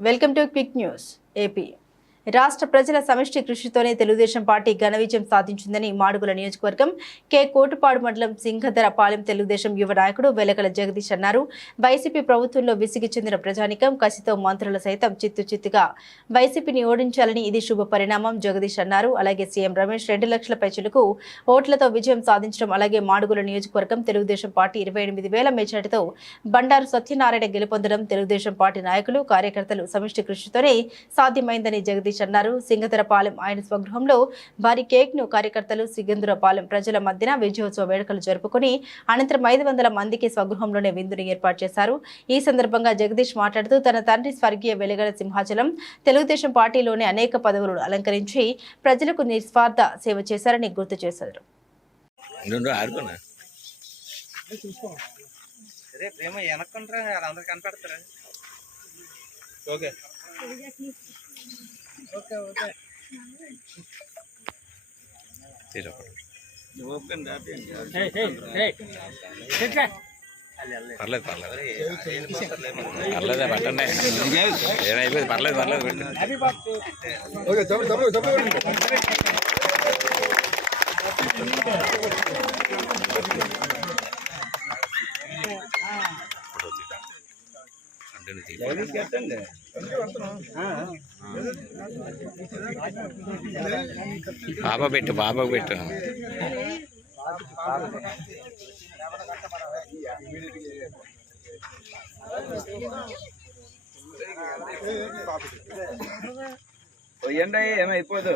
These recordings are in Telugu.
Welcome to quick news AP. రాష్ట్ర ప్రజల సమిష్టి కృషితోనే తెలుగుదేశం పార్టీ ఘన విజయం సాధించిందని మాడుగుల నియోజకవర్గం కె కోటుపాడు మండలం సింగధరపాలెం తెలుగుదేశం యువ నాయకుడు వెలగల జగదీష్ అన్నారు. వైసీపీ ప్రభుత్వంలో విసిగి చెందిన ప్రజానికం కసితో మంత్రులు సైతం చిత్తుగా వైసీపీని ఓడించాలని ఇది శుభ పరిణామం జగదీష్ అన్నారు. అలాగే సీఎం రమేష్ 2 లక్షల పైచులకు ఓట్లతో విజయం సాధించడం, అలాగే మాడుగుల నియోజకవర్గం తెలుగుదేశం పార్టీ 28,000 మెజార్టీతో బండారు సత్యనారాయణ గెలుపొందడం తెలుగుదేశం పార్టీ నాయకులు కార్యకర్తలు సమిష్టి కృషితోనే సాధ్యమైందని జగదీష్ అన్నారు. సింగధరపాలెం ఆయన స్వగృహంలో భారీ కేక్ ను కార్యకర్తలు సింగధరపాలెం ప్రజల మధ్యన విజయోత్సవ వేడుకలు జరుపుకుని అనంతరం 500 మందికి స్వగృహంలోనే విందును ఏర్పాటు చేశారు. ఈ సందర్భంగా జగదీష్ మాట్లాడుతూ తన తండ్రి స్వర్గీయ వెలగల సింహాచలం తెలుగుదేశం పార్టీలోనే అనేక పదవులు అలంకరించి ప్రజలకు నిస్వార్థ సేవ చేశారని గుర్తు చేశారు. బాబా పెట్టు ఏమైపోదు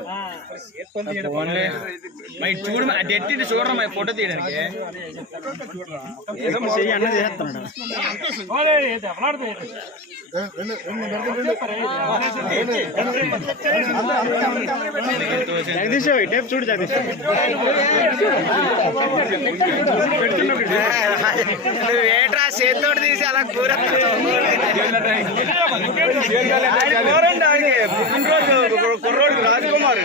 చూడ డెట్టి చూడరా ఫోటో తీయడానికి అన్నది జగదీష్ టేప్ చూడు జగదీష్ ఏట్రా చేతితోటి తీసి అలా కూర కుర్రోడు రాజకుమార్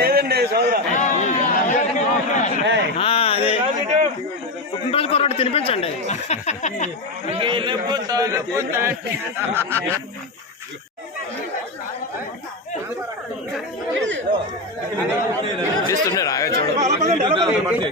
ఏదండి అదే పుట్టినరోజు కుర్రోడు తినిపించండి. చేస్తుండే రాగా చూడండి.